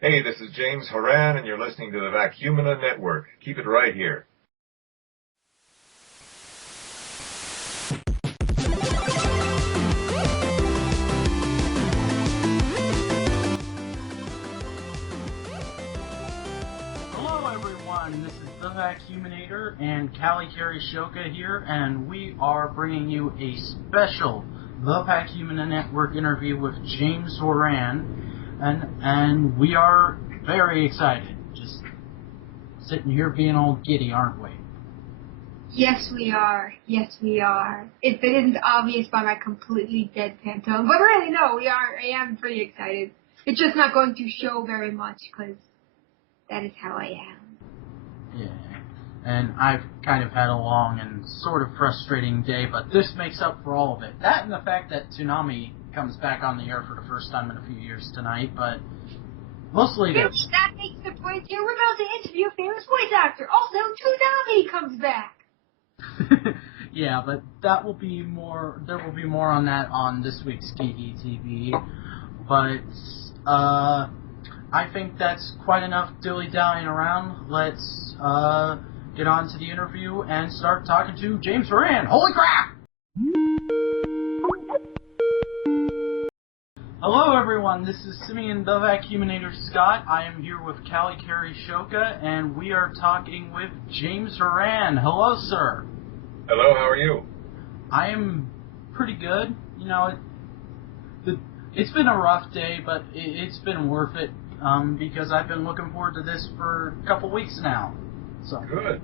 Hey, this is James Horan, and you're listening to the Vacuumina Network. Keep it right here. Hello everyone, this is the Vacuuminator and Callie Carey Shoka here, and we are bringing you a special The Vacuumina Network interview with James Horan, and we are very excited. Just sitting here being all giddy, aren't we? Yes, we are. Yes, we are. If it isn't obvious by my completely deadpan tone, but really, no, we are. I am pretty excited. It's just not going to show very much because that is how I am. Yeah, and I've kind of had a long and sort of frustrating day, but this makes up for all of it. That and the fact that Tsunami comes back on the air for the first time in a few years tonight, but mostly Really, that makes the point here. We're about to interview a famous voice actor. Also, Tsunami comes back. yeah, but that will be more. There will be more on that on this week's Geeky TV. But I think that's quite enough dilly-dallying around. Let's get on to the interview and start talking to James Horan. Holy crap! Hello, everyone. This is Simeon the Vacuuminator Scott. I am here with Callie Carey Shoka, and we are talking with James Horan. Hello, sir. Hello, how are you? I am pretty good. You know, it's been a rough day, but it's been worth it because I've been looking forward to this for a couple weeks now. So Good.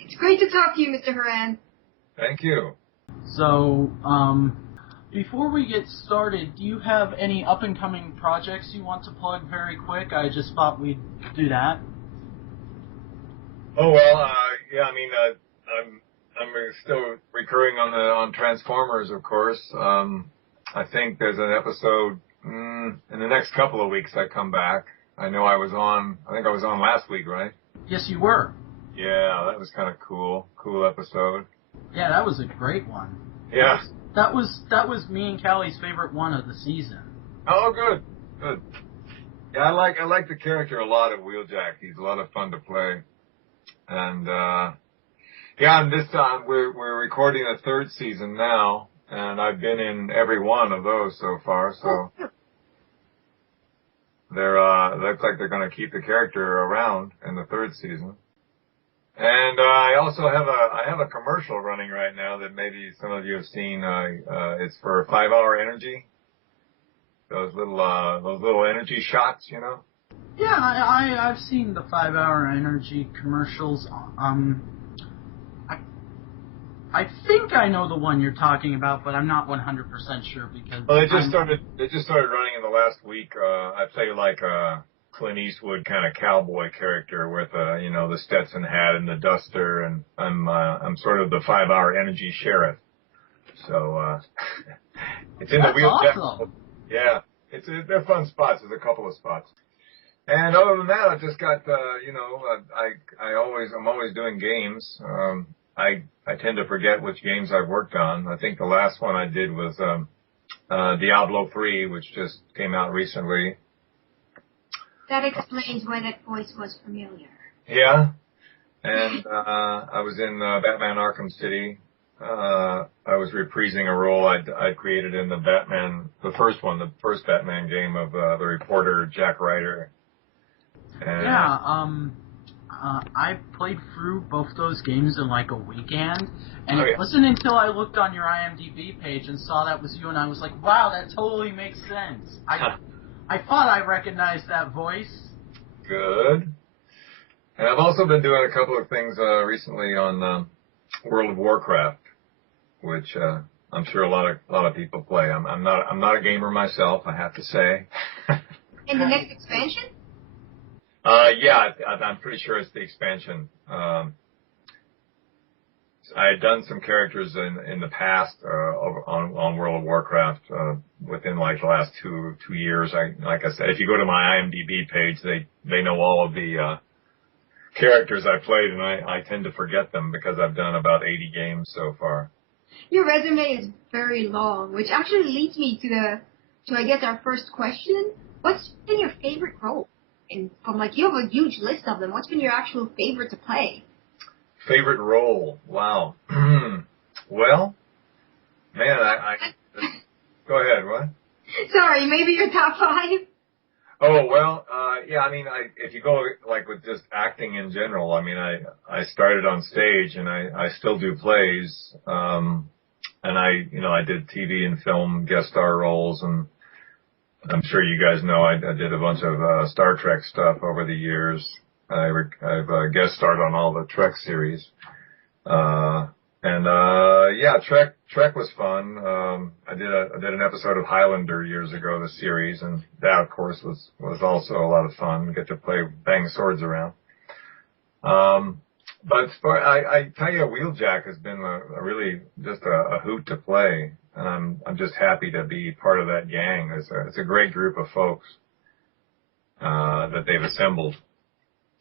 It's great to talk to you, Mr. Horan. Thank you. So, before we get started, do you have any up-and-coming projects you want to plug very quick? I just thought we'd do that. Oh, well, yeah, I mean, I'm still recurring on Transformers, of course. I think there's an episode in the next couple of weeks I come back. I know I think I was on last week, right? Yes, you were. Yeah, that was kind of cool. Cool episode. Yeah, that was a great one. Yeah. That was me and Callie's favorite one of the season. Oh, good. Good. Yeah, I like the character a lot of Wheeljack. He's a lot of fun to play. And, yeah, and this time we're recording the third season now, and I've been in every one of those so far, so looks like they're gonna keep the character around in the third season. And I also have a commercial running right now that maybe some of you have seen. It's for 5 Hour Energy. Those little energy shots, you know. Yeah, I've seen the 5 Hour Energy commercials. I think I know the one you're talking about, but I'm not 100% sure because. Well, they just started running in the last week. I play like a Clint Eastwood kind of cowboy character with the Stetson hat and the duster, and I'm sort of the 5 Hour Energy sheriff. So it's in That's the wheeljack. awesome. Yeah, they're fun spots. There's a couple of spots. And other than that, I just got I'm always doing games. I tend to forget which games I've worked on. I think the last one I did was Diablo 3, which just came out recently. That explains why that voice was familiar. Yeah. And I was in Batman Arkham City. I was reprising a role I'd created in the first Batman game of the reporter Jack Ryder. And Yeah, I played through both those games in like a weekend, and it wasn't until I looked on your IMDb page and saw that was you, and I was like, wow, that totally makes sense. I thought I recognized that voice. Good. And I've also been doing a couple of things recently on World of Warcraft, which I'm sure a lot of people play. I'm not a gamer myself, I have to say. And the next expansion? Yeah, I'm pretty sure it's the expansion. I had done some characters in the past on World of Warcraft within like the last two years. Like I said, if you go to my IMDb page, they know all of the characters I played, and I tend to forget them because I've done about 80 games so far. Your resume is very long, which actually leads me to I guess our first question. What's been your favorite role? And from like, you have a huge list of them. What's been your actual favorite to play? Favorite role? Wow. Well, man, go ahead, what? Sorry, maybe your top 5? Oh, well, yeah, I mean, if you go, like, with just acting in general, I mean, I started on stage and I still do plays, and I did TV and film guest star roles, and I'm sure you guys know I did a bunch of, Star Trek stuff over the years. I've guest starred on all the Trek series. Yeah, Trek was fun. I did an episode of Highlander years ago, the series, and that, of course, was also a lot of fun. Get to bang swords around. But I tell you, wheeljack has been a really just a hoot to play. And I'm just happy to be part of that gang. It's a great group of folks, that they've assembled,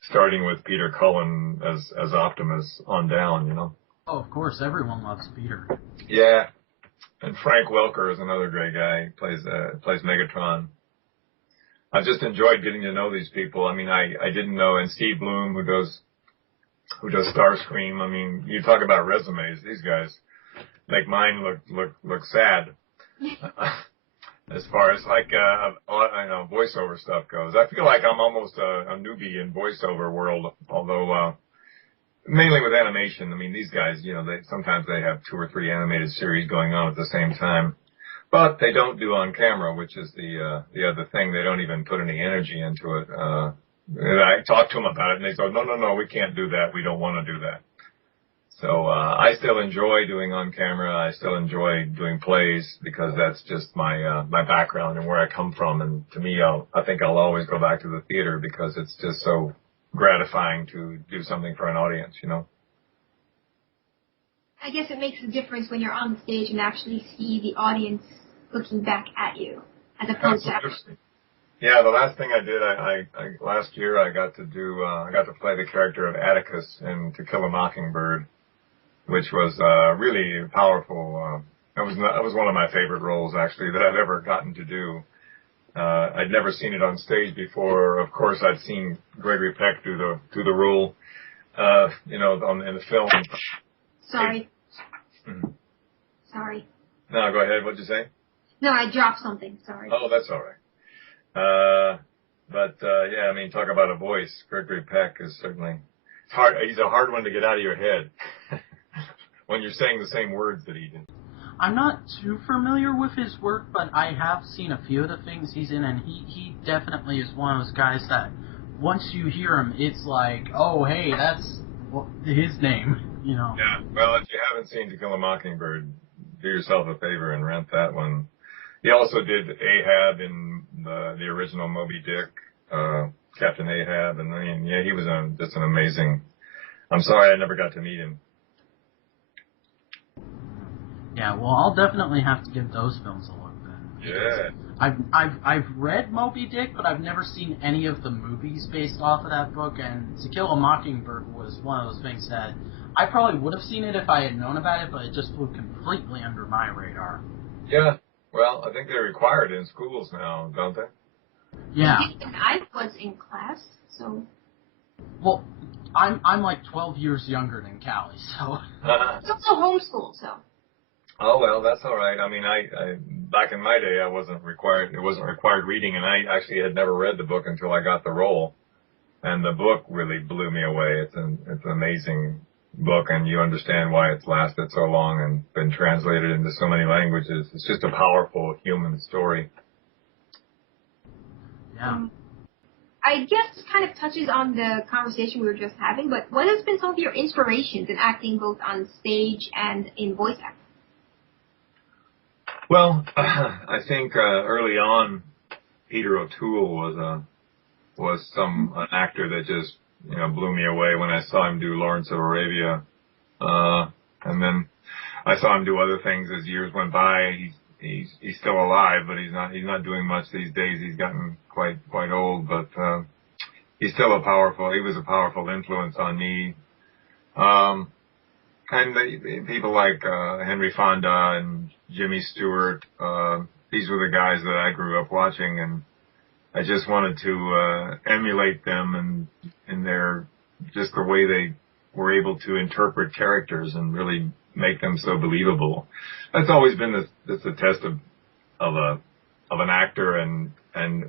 starting with Peter Cullen as Optimus on down, you know. Oh, of course, everyone loves Peter. Yeah, and Frank Welker is another great guy. He plays Megatron. I've just enjoyed getting to know these people. I mean, I didn't know, and Steve Bloom, who does Starscream. I mean, you talk about resumes. These guys make mine look sad. As far as like voiceover stuff goes, I feel like I'm almost a newbie in voiceover world, although. Mainly with animation. I mean, these guys, sometimes they have 2 or 3 animated series going on at the same time, but they don't do on camera, which is the other thing. They don't even put any energy into it. I talked to them about it, and they go, no, we can't do that. We don't want to do that. So, I still enjoy doing on camera. I still enjoy doing plays because that's just my background and where I come from. And to me, I think I'll always go back to the theater because it's just so gratifying to do something for an audience, you know. I guess it makes a difference when you're on the stage and actually see the audience looking back at you, as opposed to. Yeah, the last thing I did, last year I got to play the character of Atticus in To Kill a Mockingbird, which was really powerful. That was one of my favorite roles actually that I've ever gotten to do. I'd never seen it on stage before. Of course, I'd seen Gregory Peck do the role, in the film. Sorry. Mm-hmm. Sorry. No, go ahead. What'd you say? No, I dropped something. Sorry. Oh, that's all right. Yeah, I mean, talk about a voice. Gregory Peck is certainly hard. He's a hard one to get out of your head when you're saying the same words that he did. I'm not too familiar with his work, but I have seen a few of the things he's in, and he definitely is one of those guys that once you hear him, it's like, oh, hey, that's his name, you know. Yeah, well, if you haven't seen To Kill a Mockingbird, do yourself a favor and rent that one. He also did Ahab in the original Moby Dick, Captain Ahab, and I mean, yeah, he was just an amazing. I'm sorry I never got to meet him. Yeah, well, I'll definitely have to give those films a look then. Yeah. I've read Moby Dick, but I've never seen any of the movies based off of that book, and To Kill a Mockingbird was one of those things that I probably would have seen it if I had known about it, but it just flew completely under my radar. Yeah. Well, I think they require it in schools now, don't they? Yeah. I was in class, so. Well, I'm like 12 years younger than Callie, so. It's also homeschool, so. Oh, well, that's all right. I mean, I back in my day, it wasn't required reading, and I actually had never read the book until I got the role. And the book really blew me away. It's an amazing book, and you understand why it's lasted so long and been translated into so many languages. It's just a powerful human story. Yeah. I guess it kind of touches on the conversation we were just having, but what has been some of your inspirations in acting both on stage and in voice acting? Well, I think early on, Peter O'Toole was an actor that just blew me away when I saw him do Lawrence of Arabia, and then I saw him do other things as years went by. He's still alive, but he's not doing much these days. He's gotten quite old, but he was a powerful influence on me. And people like Henry Fonda and Jimmy Stewart, these were the guys that I grew up watching, and I just wanted to emulate them and in their just the way they were able to interpret characters and really make them so believable. That's always been the test of an actor and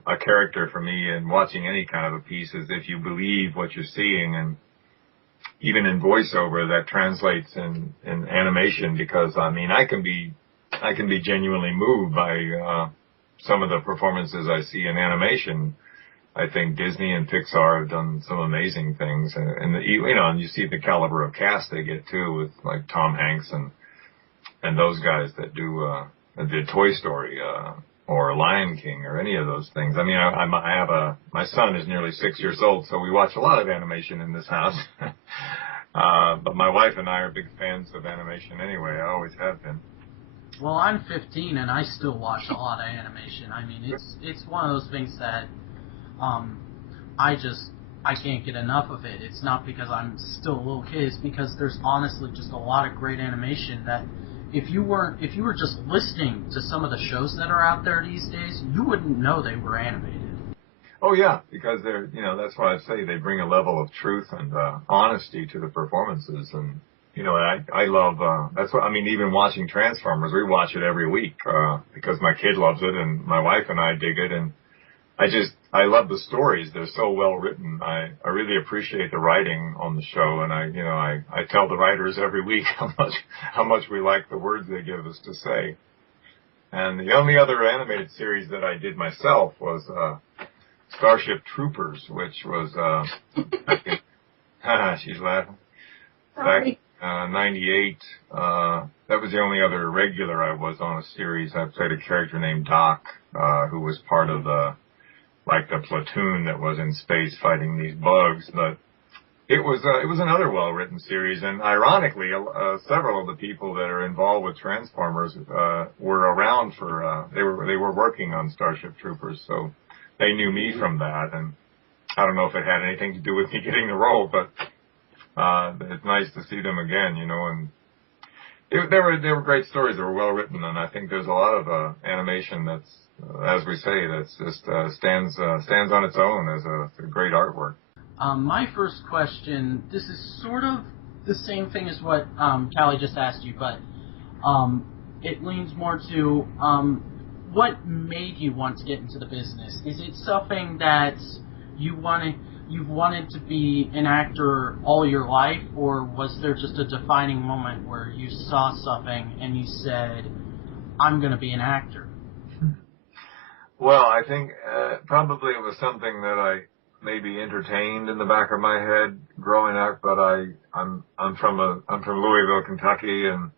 a character for me in watching any kind of a piece is if you believe what you're seeing, and even in voiceover that translates in animation, because I mean I can be genuinely moved by some of the performances I see in animation. I think Disney and Pixar have done some amazing things, and and you see the caliber of cast they get too, with like Tom Hanks and those guys that did Toy Story or Lion King or any of those things. I mean, my son is nearly 6 years old, so we watch a lot of animation in this house. But my wife and I are big fans of animation anyway. I always have been. Well, I'm 15 and I still watch a lot of animation. I mean, it's one of those things that I can't get enough of it. It's not because I'm still a little kid. It's because there's honestly just a lot of great animation that if you were just listening to some of the shows that are out there these days, you wouldn't know they were animated. Oh yeah, because they're that's why I say they bring a level of truth and honesty to the performances, and I love that's what I mean. Even watching Transformers, we watch it every week because my kid loves it and my wife and I dig it, and I love the stories. They're so well written. I really appreciate the writing on the show, and I tell the writers every week how much we like the words they give us to say. And the only other animated series that I did myself was Starship Troopers, which was she's laughing. Back 98. That was the only other regular I was on a series. I played a character named Doc, who was part of the platoon that was in space fighting these bugs. But it was another well-written series, and ironically, several of the people that are involved with Transformers were around for they were working on Starship Troopers, so they knew me from that. And I don't know if it had anything to do with me getting the role, but it's nice to see them again, and they were great stories. They were well written, and I think there's a lot of animation that's, as we say, that's just stands on its own as a great artwork. My first question, this is sort of the same thing as what Callie just asked you, but it leans more to what made you want to get into the business? Is it something that you've wanted to be an actor all your life, or was there just a defining moment where you saw something and you said, I'm going to be an actor? Well, I think probably it was something that I maybe entertained in the back of my head growing up, but I'm from Louisville, Kentucky, and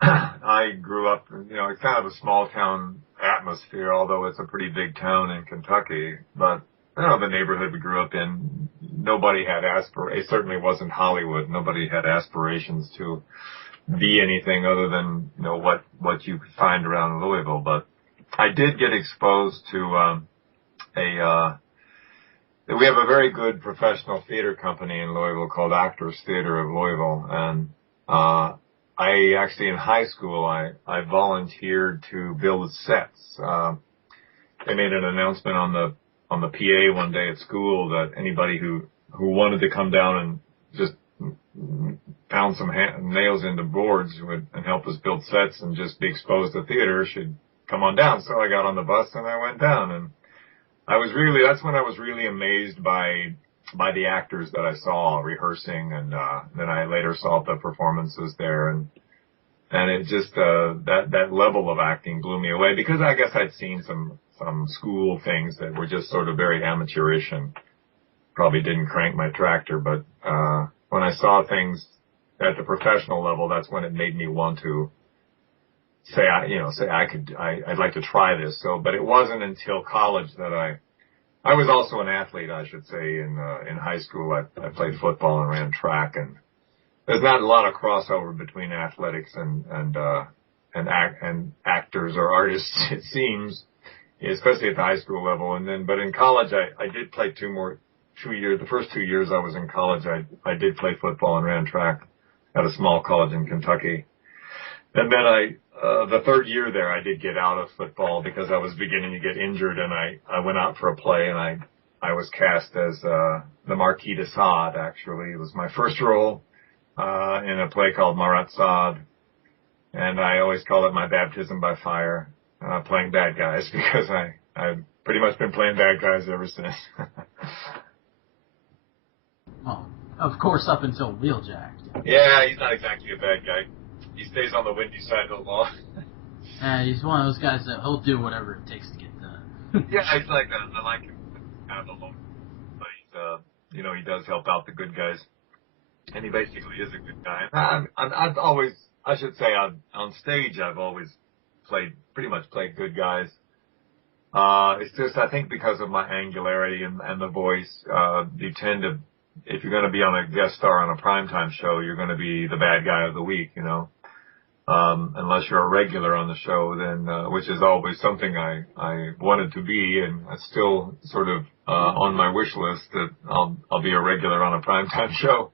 I grew up in, it's kind of a small town atmosphere, although it's a pretty big town in Kentucky. But the neighborhood we grew up in, nobody had it certainly wasn't Hollywood. Nobody had aspirations to be anything other than, what you could find around Louisville. But I did get exposed to we have a very good professional theater company in Louisville called Actors Theater of Louisville, and I actually in high school I volunteered to build sets. They made an announcement on the PA one day at school that anybody who wanted to come down and just pound some nails into boards and help us build sets and just be exposed to theater should come on down. So I got on the bus and I went down, and that's when I was really amazed by the actors that I saw rehearsing, and then I later saw the performances there, and it just that level of acting blew me away, because I guess I'd seen some school things that were just sort of very amateurish and probably didn't crank my tractor. But when I saw things at the professional level, that's when it made me want to say I'd like to try this. So, but it wasn't until college that I was also an athlete, I should say. In high school, I played football and ran track, and there's not a lot of crossover between athletics and actors or artists, it seems, especially at the high school level. But in college, I did play 2 years. The first 2 years I was in college, I did play football and ran track at a small college in Kentucky. And then the third year there, I did get out of football because I was beginning to get injured, and I went out for a play, and I was cast as the Marquis de Sade. Actually, it was my first role in a play called Marat Sade, and I always call it my baptism by fire, playing bad guys, because I've pretty much been playing bad guys ever since. Well, of course, up until wheeljack. Yeah, he's not exactly a bad guy. He stays on the windy side of the law. He's one of those guys that he'll do whatever it takes to get done. Yeah, he's like that. I like him kind of alone. But he's, he does help out the good guys. And he basically is a good guy. I've always, I should say, on stage, I've always pretty much played good guys. It's just, I think because of my angularity and the voice, you tend to, if you're going to be on a guest star on a primetime show, you're going to be the bad guy of the week, unless you're a regular on the show, then, which is always something I wanted to be, and it's still sort of, on my wish list that I'll be a regular on a primetime show.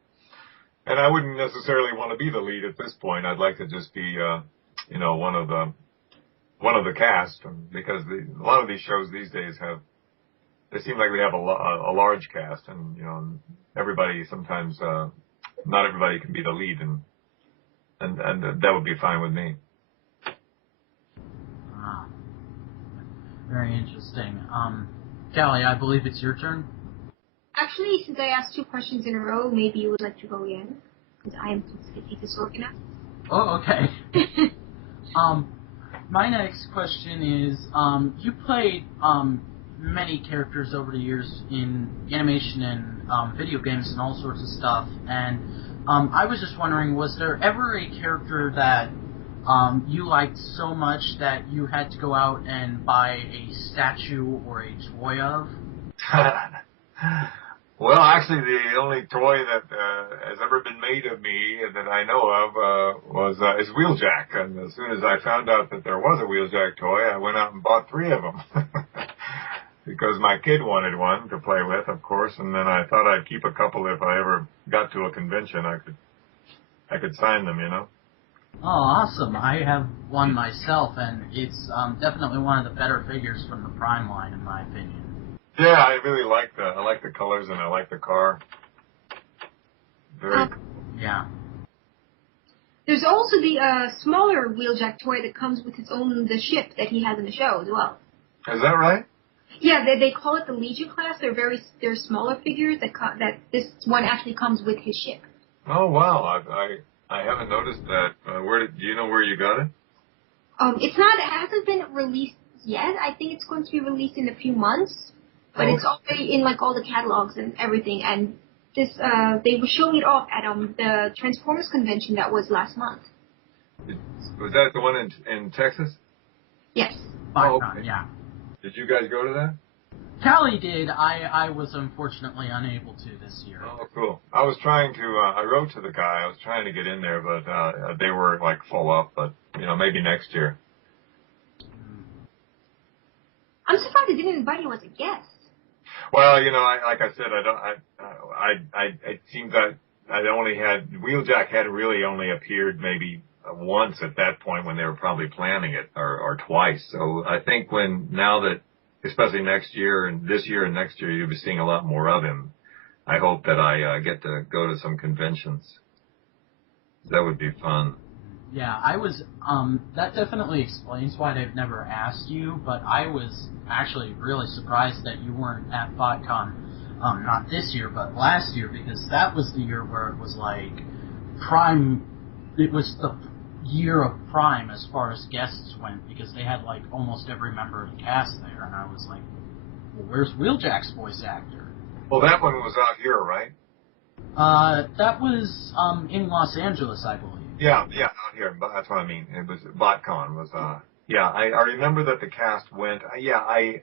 And I wouldn't necessarily want to be the lead at this point. I'd like to just be, one of the cast, because a lot of these shows these days they seem like they have a large cast, and, everybody sometimes, not everybody can be the lead, and that would be fine with me. Ah, very interesting. Callie, I believe it's your turn. Actually, since I asked 2 questions in a row, maybe you would like to go again, because I am completely disorganized. Oh, okay. My next question is, you played many characters over the years in animation and video games and all sorts of stuff, and I was just wondering, was there ever a character that you liked so much that you had to go out and buy a statue or a toy of? Well, actually, the only toy that has ever been made of me that I know of is wheeljack. And as soon as I found out that there was a wheeljack toy, I went out and bought 3 of them. Because my kid wanted one to play with, of course, and then I thought I'd keep a couple if I ever got to a convention. I could sign them, Oh, awesome. I have one myself, and it's definitely one of the better figures from the Prime line, in my opinion. Yeah, I really like the colors, and I like the car. Very cool. Yeah. There's also the smaller wheeljack toy that comes with the ship that he has in the show as well. Is that right? Yeah, they call it the Legion class. They're smaller figures that this one actually comes with his ship. Oh wow, I haven't noticed that. Do you know where you got it? It hasn't been released yet. I think it's going to be released in a few months. But it's already in all the catalogs and everything. And they were showing it off at the Transformers convention that was last month. Was that the one in Texas? Yes. Oh, okay. Yeah. Did you guys go to that? Callie did. I was unfortunately unable to this year. Oh, cool. I was trying to. I wrote to the guy. I was trying to get in there, but they were full up. But maybe next year. I'm surprised they didn't invite you as a guest. Well, like I said, it seems that Wheeljack had really only appeared maybe once at that point when they were probably planning it, or twice. So I think now that, especially next year and this year and next year, you'll be seeing a lot more of him. I hope that I get to go to some conventions. That would be fun. Yeah, I was, that definitely explains why they've never asked you, but I was actually really surprised that you weren't at BotCon, not this year, but last year, because that was the year where it was Prime, it was the year of Prime as far as guests went, because they had almost every member of the cast there, and I was like, well, where's Wheeljack's voice actor? Well, that one was out here, right? That was, in Los Angeles, I believe. Yeah, out here. That's what I mean. It was BotCon was. I remember that the cast went. I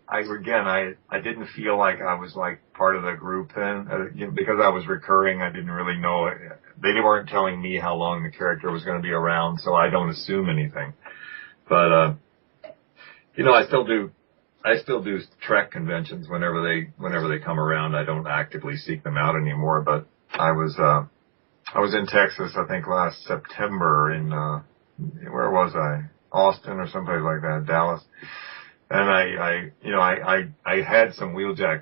didn't feel like I was part of the group then because I was recurring. I didn't really know. They weren't telling me how long the character was going to be around, so I don't assume anything. But I still do. I still do Trek conventions whenever they come around. I don't actively seek them out anymore, but I was in Texas, I think last September in where was I? Austin or someplace like that, Dallas. And I had some wheeljack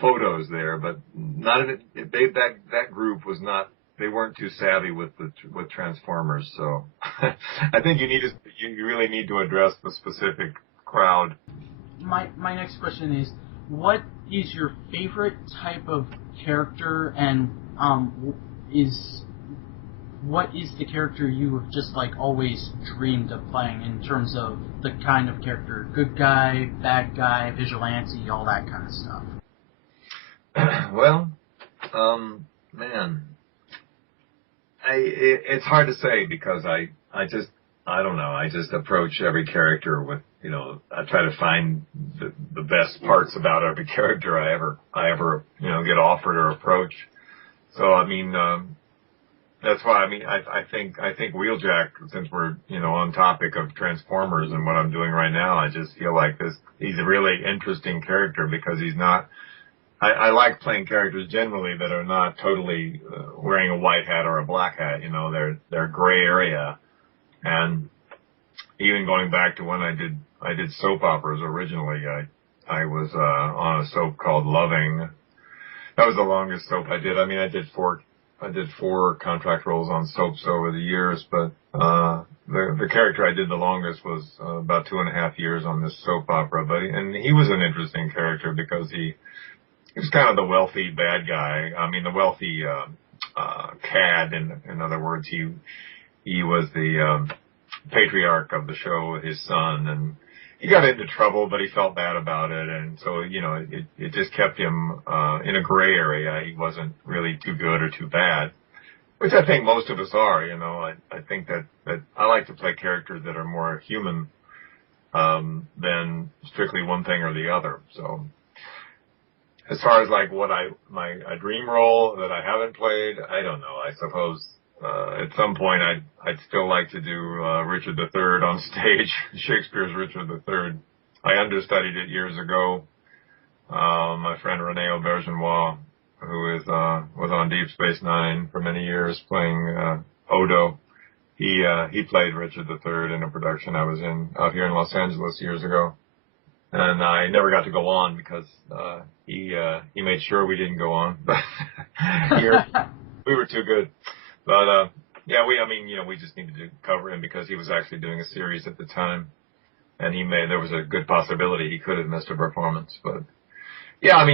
photos there, but not in it. That group was not. They weren't too savvy with Transformers. So I think you really need to address the specific crowd. My next question is, what is your favorite type of character, and what is the character you have just like always dreamed of playing in terms of the kind of character? Good guy, bad guy, vigilante, all that kind of stuff. Well, man, it's hard to say because I don't know. I just approach every character with, I try to find the best parts about every character I ever get offered or approach. So, I mean, that's why, I think Wheeljack, since we're, on topic of Transformers and what I'm doing right now, I just feel like he's a really interesting character because he's not, I like playing characters generally that are not totally wearing a white hat or a black hat, they're gray area. And even going back to when I did soap operas originally, I was on a soap called Loving. That was the longest soap I did. I did four contract roles on soaps over the years, but the character I did the longest was about 2.5 years on this soap opera. And he was an interesting character because he was kind of the wealthy bad guy. The wealthy cad. In other words, he was the patriarch of the show with his son, and he got into trouble, but he felt bad about it, and so it just kept him in a gray area. He wasn't really too good or too bad, which I think most of us are. I think that I like to play characters that are more human than strictly one thing or the other. So as far as like a dream role that I haven't played, I don't know. I suppose at some point I'd still like to do Richard III on stage, Shakespeare's Richard III. I understudied it years ago. My friend Rene Aubergenois, who was on Deep Space Nine for many years playing Odo, he played Richard III in a production I was in out here in Los Angeles years ago. And I never got to go on because he made sure we didn't go on. We were too good. But we just needed to cover him because he was actually doing a series at the time, and there was a good possibility he could have missed a performance. But yeah, I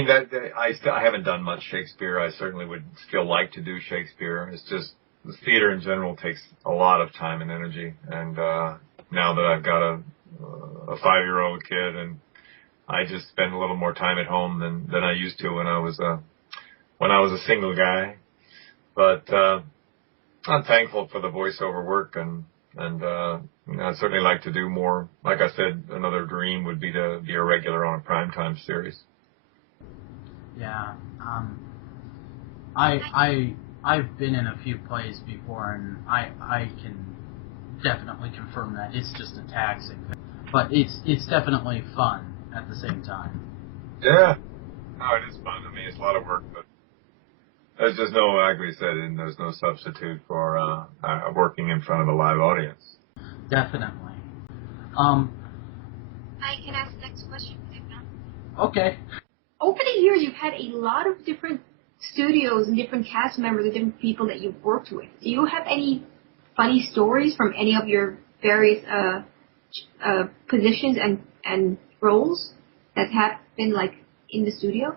haven't done much Shakespeare. I certainly would still like to do Shakespeare. It's just the theater in general takes a lot of time and energy, and now that I've got a 5-year-old kid, and I just spend a little more time at home than I used to when I was a single guy. But I'm thankful for the voiceover work, and I'd certainly like to do more. Like I said, another dream would be to be a regular on a primetime series. Yeah, I've been in a few plays before, and I can definitely confirm that it's just a taxing, but it's definitely fun at the same time. Yeah, no, it is fun. It's a lot of work, but there's just like we said, and there's no substitute for working in front of a live audience. Definitely. I can ask the next question. Okay. Over the years, you've had a lot of different studios and different cast members and different people that you've worked with. Do you have any funny stories from any of your various positions and roles that have been like in the studio?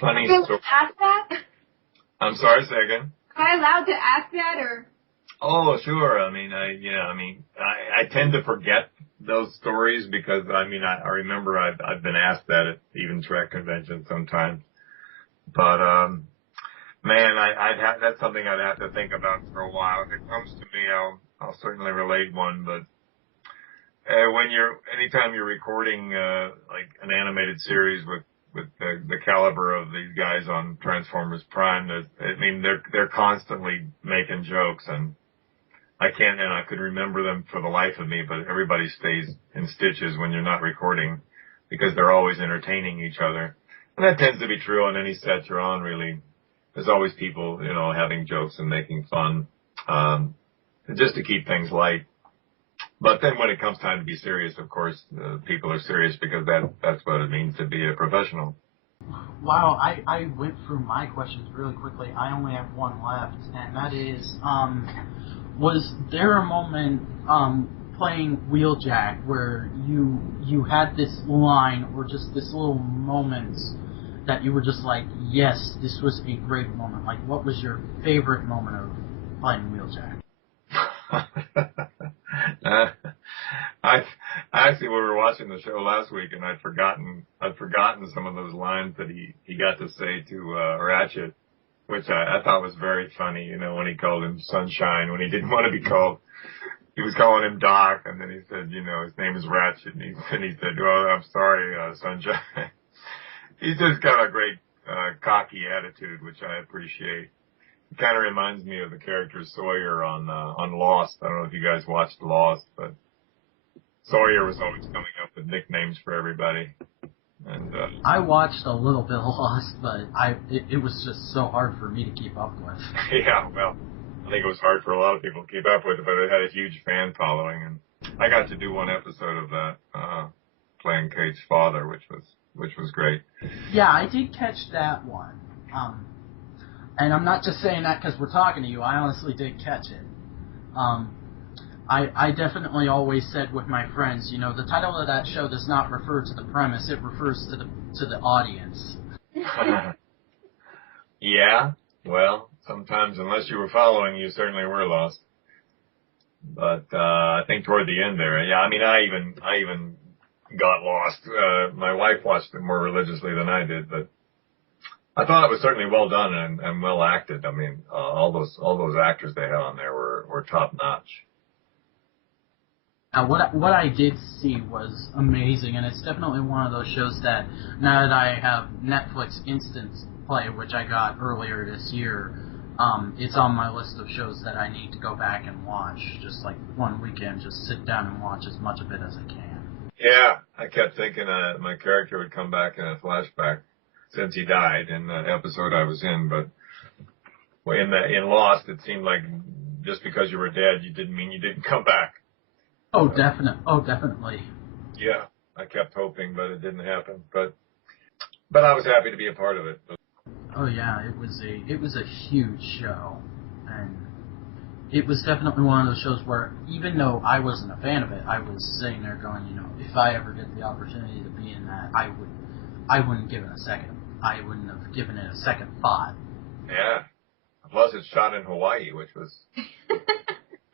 Funny story. Ask that? I'm sorry, say again. Am I allowed to ask that, or? Oh, sure. I tend to forget those stories because I remember I've been asked that at even Trek conventions sometimes. But that's something I'd have to think about for a while. If it comes to me, I'll certainly relate one. But anytime you're recording like an animated series with the caliber of these guys on Transformers Prime, they're constantly making jokes, and I could remember them for the life of me, but everybody stays in stitches when you're not recording because they're always entertaining each other. And that tends to be true on any set you're on, really. There's always people, having jokes and making fun. just to keep things light. But then when it comes time to be serious, of course, people are serious because that's what it means to be a professional. Wow, I went through my questions really quickly. I only have one left, and that is, was there a moment playing wheeljack where you had this line or just this little moment that you were just like, yes, this was a great moment? Like, what was your favorite moment of playing wheeljack? I actually, we were watching the show last week, and I'd forgotten some of those lines that he got to say to Ratchet, which I thought was very funny. You know, when he called him Sunshine, when he didn't want to be called, he was calling him Doc, and then he said, you know, his name is Ratchet, and he said, well, I'm sorry, Sunshine. He's just got a great cocky attitude, which I appreciate. It kind of reminds me of the character Sawyer on Lost. I don't know if you guys watched Lost, but Sawyer was always coming up with nicknames for everybody. And I watched a little bit of Lost, but it was just so hard for me to keep up with. Yeah, well, I think it was hard for a lot of people to keep up with, but it had a huge fan following, and I got to do one episode of that, playing Kate's father, which was great. Yeah, I did catch that one. And I'm not just saying that because we're talking to you. I honestly did catch it. I definitely always said with my friends, you know, the title of that show does not refer to the premise; it refers to the audience. Yeah, well, sometimes unless you were following, you certainly were lost. But I think toward the end there, yeah, I mean, I even got lost. My wife watched it more religiously than I did, but I thought it was certainly well done and well acted. I mean, all those actors they had on there were top notch. Now, what I did see was amazing, and it's definitely one of those shows that now that I have Netflix Instant Play, which I got earlier this year, it's on my list of shows that I need to go back and watch. Just like one weekend, just sit down and watch as much of it as I can. Yeah, I kept thinking my character would come back in a flashback since he died in the episode I was in, but in Lost, it seemed like just because you were dead, you didn't mean you didn't come back. Oh, definitely. Yeah, I kept hoping, but it didn't happen. But I was happy to be a part of it. Oh yeah, it was a huge show, and it was definitely one of those shows where even though I wasn't a fan of it, I was sitting there going, you know, if I ever get the opportunity to be in that, I wouldn't give it a second. I wouldn't have given it a second thought. Yeah. Plus, it's shot in Hawaii, which was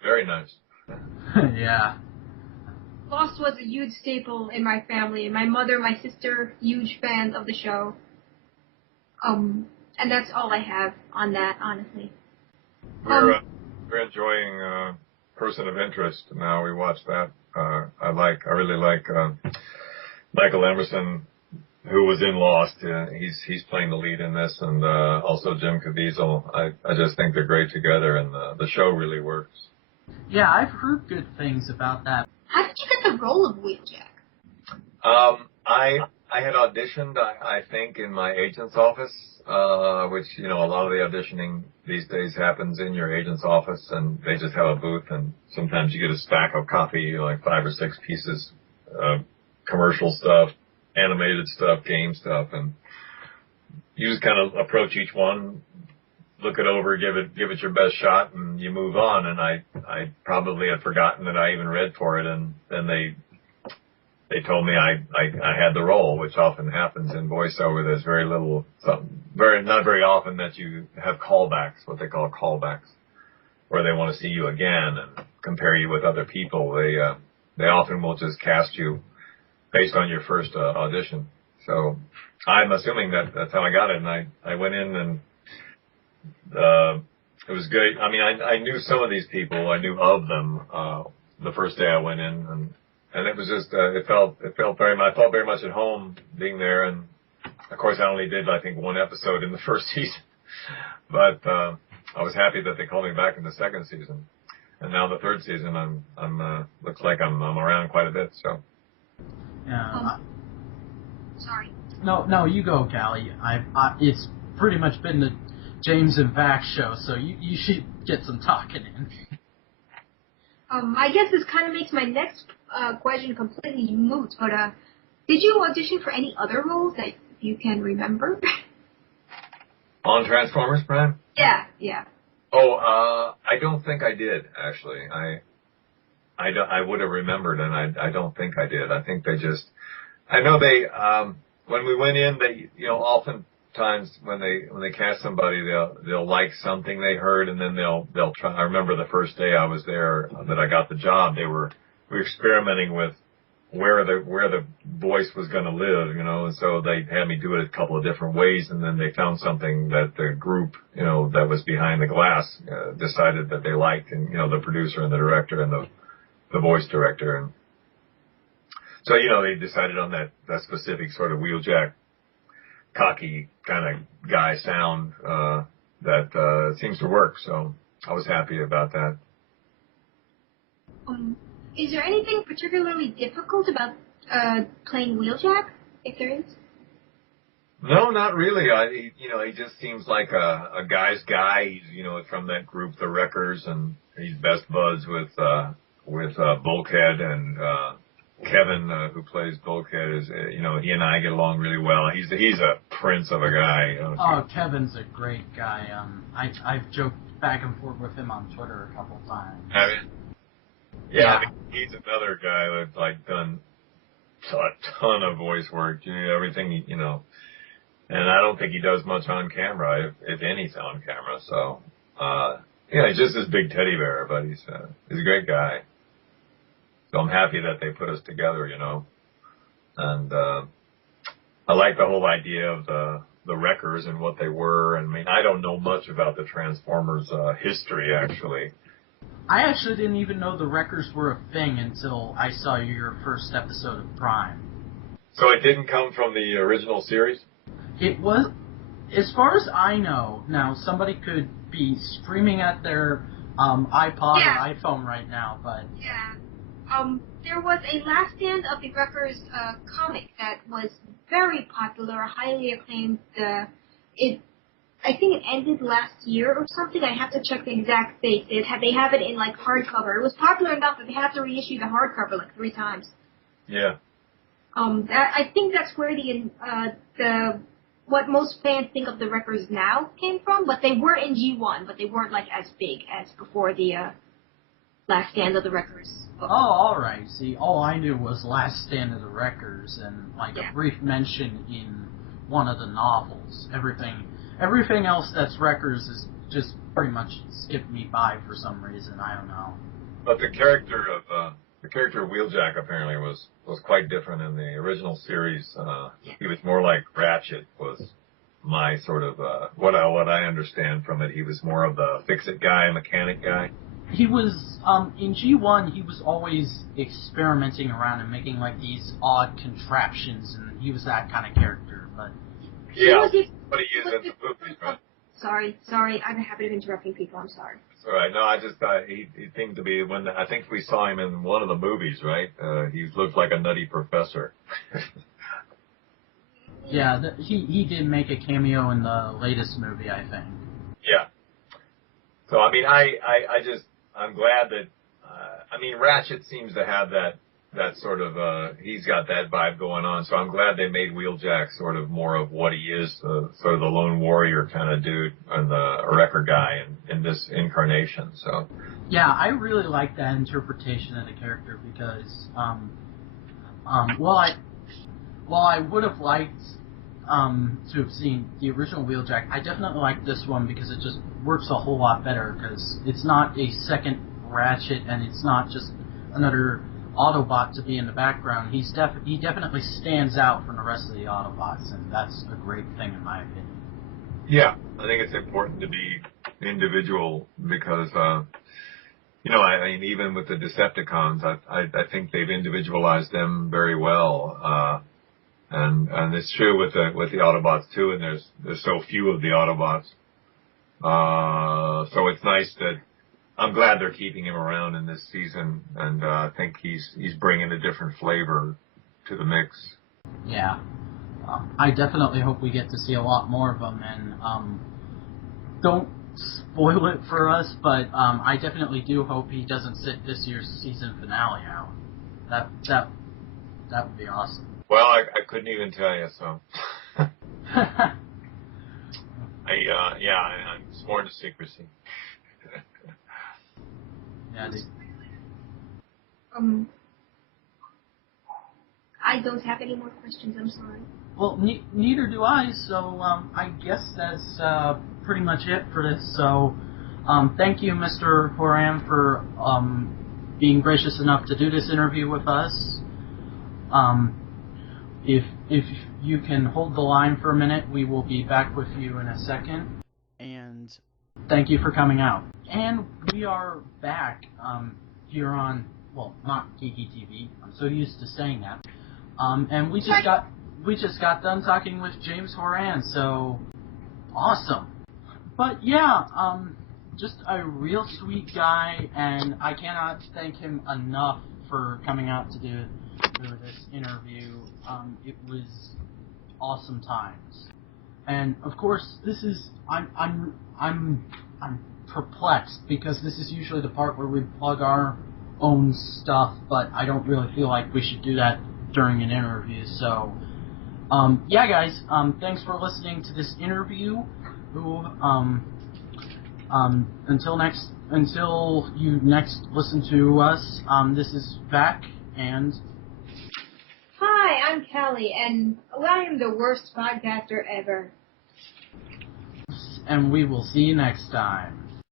very nice. Yeah. Lost was a huge staple in my family. My mother, my sister, huge fans of the show. And that's all I have on that, honestly. We're enjoying Person of Interest now. We watched that. I really like Michael Emerson, who was in Lost. He's playing the lead in this, and also Jim Caviezel. I just think they're great together, and the show really works. Yeah, I've heard good things about that. How did you get the role of wheeljack? I had auditioned, I think, in my agent's office, which, you know, a lot of the auditioning these days happens in your agent's office, and they just have a booth, and sometimes you get a stack of copy, like 5 or 6 pieces, commercial stuff, animated stuff, game stuff, and you just kind of approach each one, look it over, give it your best shot, and you move on. And I probably had forgotten that I even read for it, and then they told me I had the role, which often happens in voiceover. There's very little, not very often that you have callbacks, what they call callbacks, where they want to see you again and compare you with other people. They often will just cast you based on your first audition. So I'm assuming that's how I got it, and I went in, and it was good. I mean, I knew some of these people. I knew of them the first day I went in, and it was just it felt very much. I felt very much at home being there. And of course, I only did, I think, 1 episode in the first season, but I was happy that they called me back in the second season, and now the third season. I'm looks like I'm around quite a bit. So Yeah. Sorry. No, you go, Callie. It's pretty much been the James and Vac show, so you should get some talking in. I guess this kind of makes my next question completely moot, but did you audition for any other roles that you can remember? On Transformers Prime? Yeah. Oh, I don't think I did, actually. I would have remembered, and I don't think I did. I think they just, I know they, when we went in, they, oftentimes when they cast somebody, they'll like something they heard, and then they'll try. I remember the first day I was there that I got the job, we were experimenting with where the voice was going to live, and so they had me do it a couple of different ways, and then they found something that the group, that was behind the glass, decided that they liked, and, the producer and the director and the voice director. And so, they decided on that specific sort of wheeljack, cocky kind of guy sound, that seems to work. So I was happy about that. Is there anything particularly difficult about playing wheeljack, if there is? No, not really. He just seems like a guy's guy. He's, from that group, the Wreckers, and he's best buds with Bulkhead, and Kevin, who plays Bulkhead, is, he and I get along really well. He's a prince of a guy. Oh, Kevin's a great guy. I've joked back and forth with him on Twitter a couple times. Have you? Yeah. I mean, he's another guy that's like done a ton of voice work, everything, and I don't think he does much on camera, if anything on camera. So, he's just this big teddy bear, but he's a great guy. So I'm happy that they put us together, and I like the whole idea of the Wreckers and what they were. And I mean, I don't know much about the Transformers history, actually. I actually didn't even know the Wreckers were a thing until I saw your first episode of Prime. So it didn't come from the original series? It was, as far as I know, now somebody could be screaming at their iPod or iPhone right now, but... Yeah. There was a Last Stand of the Wreckers comic that was very popular, highly acclaimed. I think it ended last year or something. I have to check the exact date. They have it in like hardcover. It was popular enough that they had to reissue the hardcover like 3 times. Yeah. I think that's where the what most fans think of the Wreckers now came from. But they were in G1, but they weren't like as big as before the Last Stand of the Wreckers book. Oh, all right. See, all I knew was Last Stand of the Wreckers and like a brief mention in one of the novels. Everything else that's Wreckers is just pretty much skipped me by for some reason. I don't know. But the character of Wheeljack apparently was quite different in the original series. He was more like Ratchet, was my sort of what I understand from it. He was more of the fix-it guy, mechanic guy. He was in G1. He was always experimenting around and making like these odd contraptions, and he was that kind of character. But but he is in the movies, right? Sorry. I'm happy of interrupting people. I'm sorry. That's all right. No, I just thought he seemed to be I think we saw him in one of the movies, right? He looked like a nutty professor. Yeah, he did make a cameo in the latest movie, I think. Yeah. So I mean, I'm glad that Ratchet seems to have that sort of he's got that vibe going on. So I'm glad they made Wheeljack sort of more of what he is, sort of the lone warrior kind of dude and the wrecker guy in this incarnation. So yeah, I really like that interpretation of the character because while I would have liked to have seen the original Wheeljack, I definitely like this one because it just works a whole lot better because it's not a second Ratchet and it's not just another Autobot to be in the background. He definitely stands out from the rest of the Autobots, and that's a great thing in my opinion. Yeah, I think it's important to be individual because even with the Decepticons, I think they've individualized them very well. And it's true with the Autobots too, and there's so few of the Autobots. So it's nice that I'm glad they're keeping him around in this season, and I think he's bringing a different flavor to the mix. Yeah, I definitely hope we get to see a lot more of them, and don't spoil it for us, but I definitely do hope he doesn't sit this year's season finale out. That would be awesome. Well, I couldn't even tell you, so. I'm sworn to secrecy. Yeah. I don't have any more questions. I'm sorry. Well, neither do I. So I guess that's pretty much it for this. So thank you, Mr. Horan, for being gracious enough to do this interview with us. If you can hold the line for a minute, we will be back with you in a second. And thank you for coming out. And we are back here on, well, not Geeky TV. I'm so used to saying that. And we just got done talking with James Horan, so awesome. But yeah, just a real sweet guy, and I cannot thank him enough for coming out to do this interview. It was awesome times. And of course, I'm perplexed because this is usually the part where we plug our own stuff, but I don't really feel like we should do that during an interview. So, yeah, guys, thanks for listening to this interview. Until you next listen to us, this is Vac, and Hi, I'm Kelly, and I am the worst podcaster ever. we will see you next time.